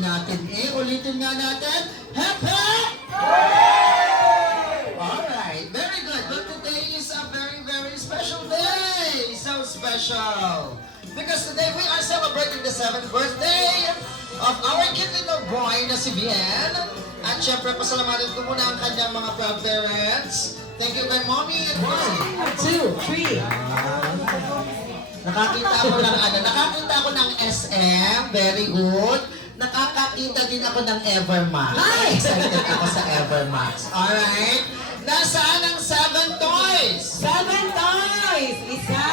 natin ulitin nga natin. Hep, hep! Alright, very good. But today is a very, very special day. So special. Because today we are celebrating the 7th birthday of our cute little boy na si Bien. At syempre, pasalamatan ko muna ang kanyang mga proud parents. Thank you kay Mommy and Daddy. 1, 2, 3. Nakakita ako ng SM, very good. Nakakakita din ako ng Evermax. Ay! Excited ako sa Evermax. Alright? Nasaan ang 7 toys? 7 toys! Isa!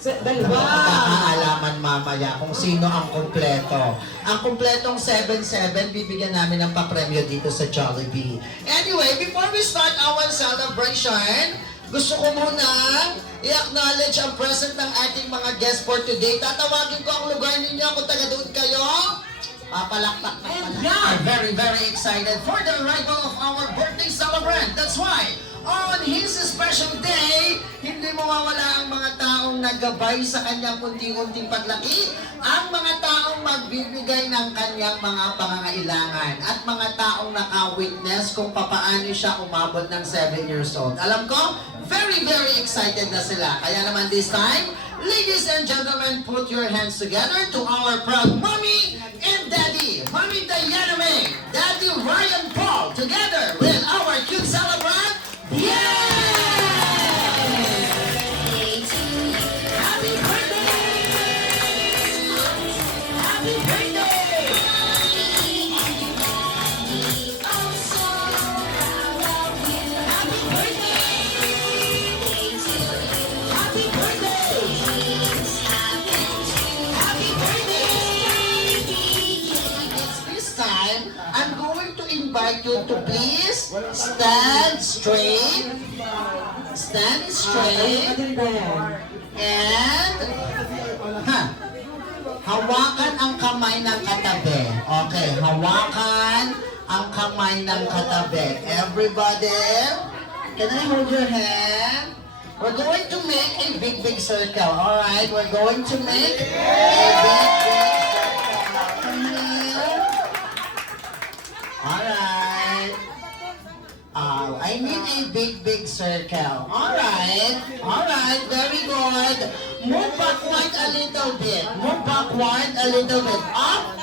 Dalawa! Makakaalaman mamaya kung sino ang kumpleto. Ang kumpletong 7-7, bibigyan namin ng papremyo dito sa Jollibee. Anyway, before we start our celebration, gusto ko muna i-acknowledge ang present ng ating mga guests for today. Tatawagin ko ang lugar ninyo kung taga doon kayo. Papalakpak na pala. I'm very, very excited for the arrival of our birthday celebrant. That's why, on his special day, hindi mawawala ang mga taong naggabay sa kanyang unti-unting paglaki, ang mga taong magbibigay ng kanyang mga pangangailangan, at mga taong naka-witness kung papaano siya umabot ng 7 years old. Alam ko, very, very excited na sila. Kaya naman this time, ladies and gentlemen, put your hands together to our proud Mommy and Daddy. Mommy Diana May, Daddy Ryan Paul, together with our cute celebrant, Bien! Happy birthday! Happy birthday! Happy birthday! Happy birthday! Happy birthday! This time, I'm going to invite you to please stand straight. Stand straight. And hawakan ang kamay ng katabi. Okay, hawakan ang kamay ng katabi. Everybody, can I hold your hand? We're going to make a big, big circle. Alright, we're going to make a big, big circle. Here. Alright. I need a big, big circle. Alright. Alright, very good. Move backward a little bit. Move backward a little bit. Up.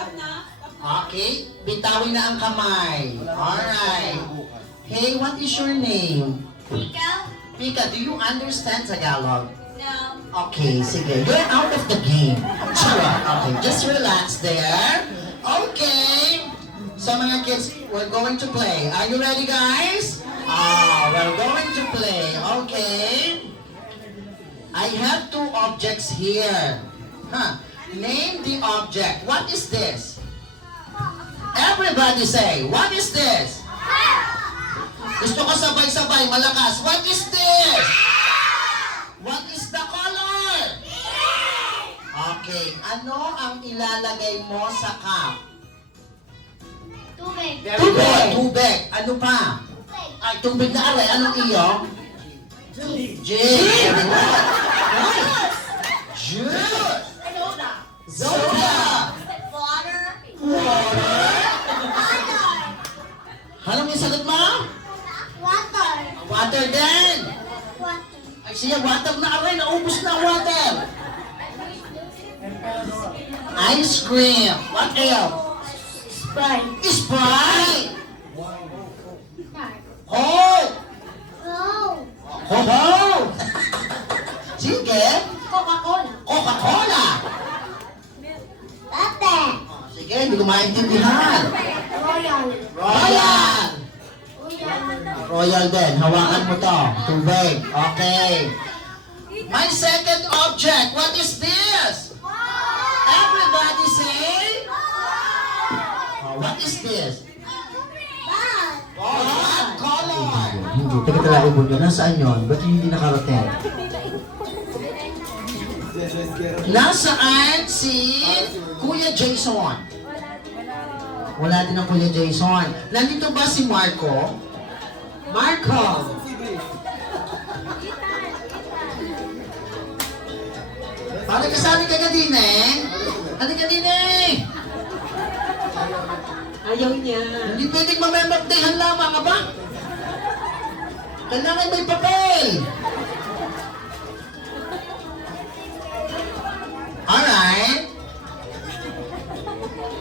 Okay. Bitawin na ang kamay. Alright. Hey, what is your name? Mika? Mika, do you understand Tagalog? No. Okay, sige. You're out of the game. Charot. Okay, just relax there. Okay. So mga kids, we're going to play. Are you ready, guys? We're going to play. Okay. I have 2 objects here. Name the object. What is this? Everybody say, what is this? Gusto ko sabay-sabay, malakas. What is this? What is the color? Okay. Ano ang ilalagay mo sa cup? Tubig. Tubig. Tubig. Ano pa? Ay, tubig na aray. Anong iyo? Juice. Very good. Juice. Soda. Soda. Water. Water. Water. Anong yung sagot mo? Water. Water din. Water. Ay, siya, water na aray. Naubos na ang water. Ice cream. What else? Sprite. Sprite. Coke. Oh. Coke. Sige. Coca-Cola. Coca-Cola. Latte. Sige, hindi ko maintindihan. Royal. Royal. Royal. Royal din. Hawakan mo to. Tubig. Okay. My second object. What is this? Everybody say. What is this? What color? Hindi. Teka talaga mo nyo. Nasaan yun? Ba't hindi nakarating? Nasaan si Kuya Jason? Wala din ang Kuya Jason. Nandito ba si Marco? Marco! Parang kasali ka din eh. Halika din eh. Ayaw niya. Hindi pwedeng mamemortehan lamang, aba? Kailangan may papel! Alright.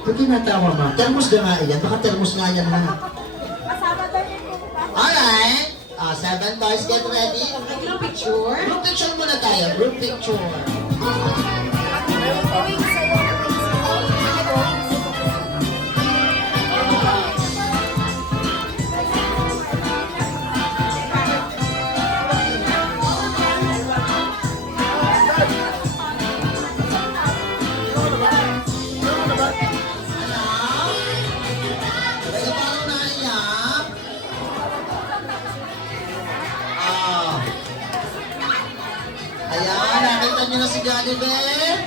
Pwede natawa, ma. Termos na nga yan. Baka termos nga yan, ha? Alright. 7 toys, get ready. Ay, group picture? Group picture muna tayo. Group picture. Kaya parang naiyak. Ayan, nakita niyo na si Jollibee.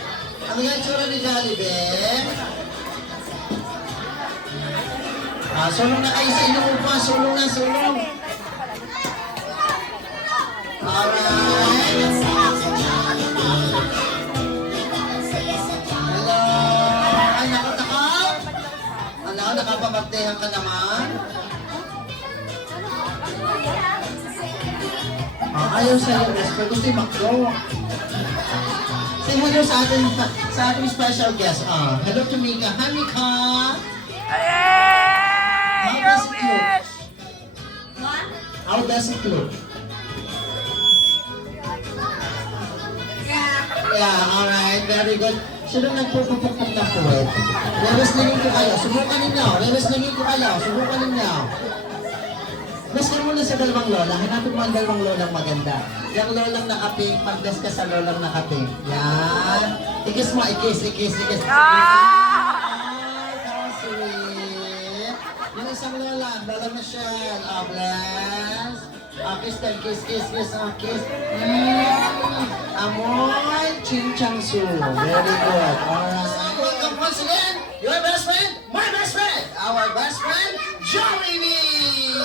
Ano yung itsura ni Jollibee? Sulong na kayo sa inyong upa. Sulong na, sulong. Alright. Hello. Ay, nakatakap. Ano, nakapamagdehan ka naman? Ayaw sa'yo, best friend. Gusto yung makro. Say hello sa ating special guest. Hello to Mika. Hi, Mika. How does it look? How does it look? Yeah, alright. Very good. Sino nagpupupukpuk na puwet? Re-wrestlingin ko kayo. Subukan ninyo. Re-wrestlingin ko kayo. Subukan ninyo. Mas muna sa dalawang lola, hanapin mo ang dalawang lolang maganda. Yung lolang nakapink, mag-bless ka sa lolang nakapink. Yan. Ikis mo, ikis. Ay, so sweet. Yung isang lola, Lola Michelle. Bless. Kiss. Kiss. Amoy, ching-chang su. Very good. Alright. Welcome once again, your best friend, my best friend, our best friend, Jollibee.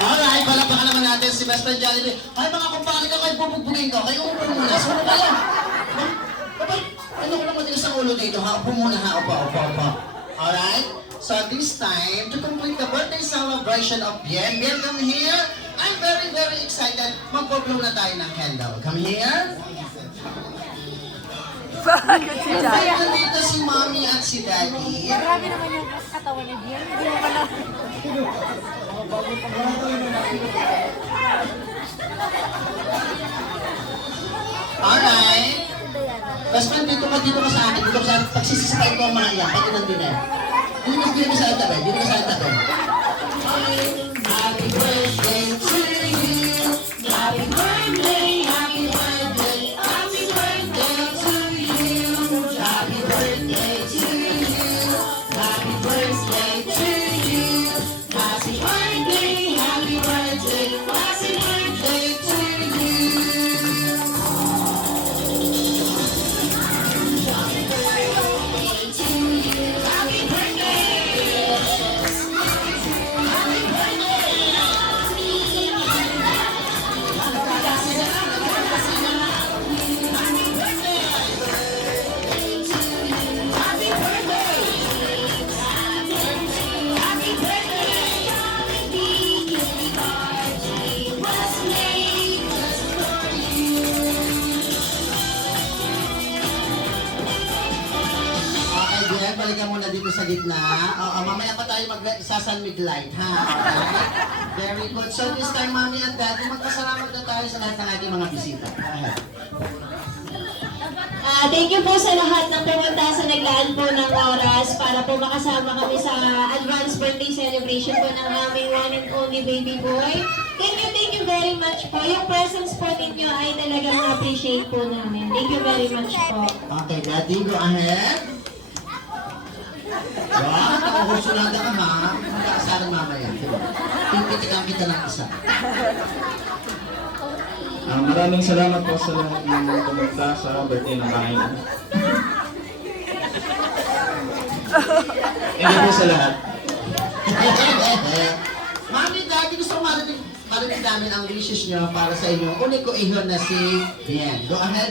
Alright, palakpakan naman natin si best friend Jollibee. Ay, mga kumpare ka, kayo bubugbugin ko. Kayo upo muna. Sumo kayo. Ano ko lang matigas ang ulo dito, ha? Upo muna, ha? Upo. Alright? So this time, to complete the birthday celebration of Bien, come here. I'm very, very excited. Magpo-blow na tayo ng candle. Come here. Kaya nandito si Mommy at si Daddy. Grabe naman yung katawan ni Bien. Hindi mo pala. Alright. Best friend, dito ka sa akin. Dito ka sa akin. Pagsisisipay ko ang mga iyan. Pati nandun eh. Dito ka sa tabi. Happy birthday to you. Happy birthday. Happy birthday. Happy birthday to you. Happy birthday to you. Happy birthday to you. Happy birthday. Happy birthday. Happy birthday to you. Okay, Bien, balikan muna dito sa gitna. Mamaya pa tayo magsasanmig light, ha? Okay? Very good. So this time, Mommy and Daddy, magpasalamat na tayo sa lahat ng ating mga bisita. Go ahead. Thank you po sa lahat ng pumunta sa naglaan po ng oras para po makasama kami sa advance birthday celebration po ng aming one and only baby boy. Thank you very much po. Yung presence po ninyo ay talagang na-appreciate po namin. Thank you very much po. Okay, Daddy, go ahead. Wow, nakakursunada ka, ha? Magkakasalan mamaya. Pipitikan kita ng isa. Maraming salamat po sa lahat ng pumunta sa birthday ng bahay niyo. Thank you po sa lahat. Mami, Daddy, gusto ko marinig namin ang wishes nyo para sa inyong unik ko ihon na si Bien. Go ahead.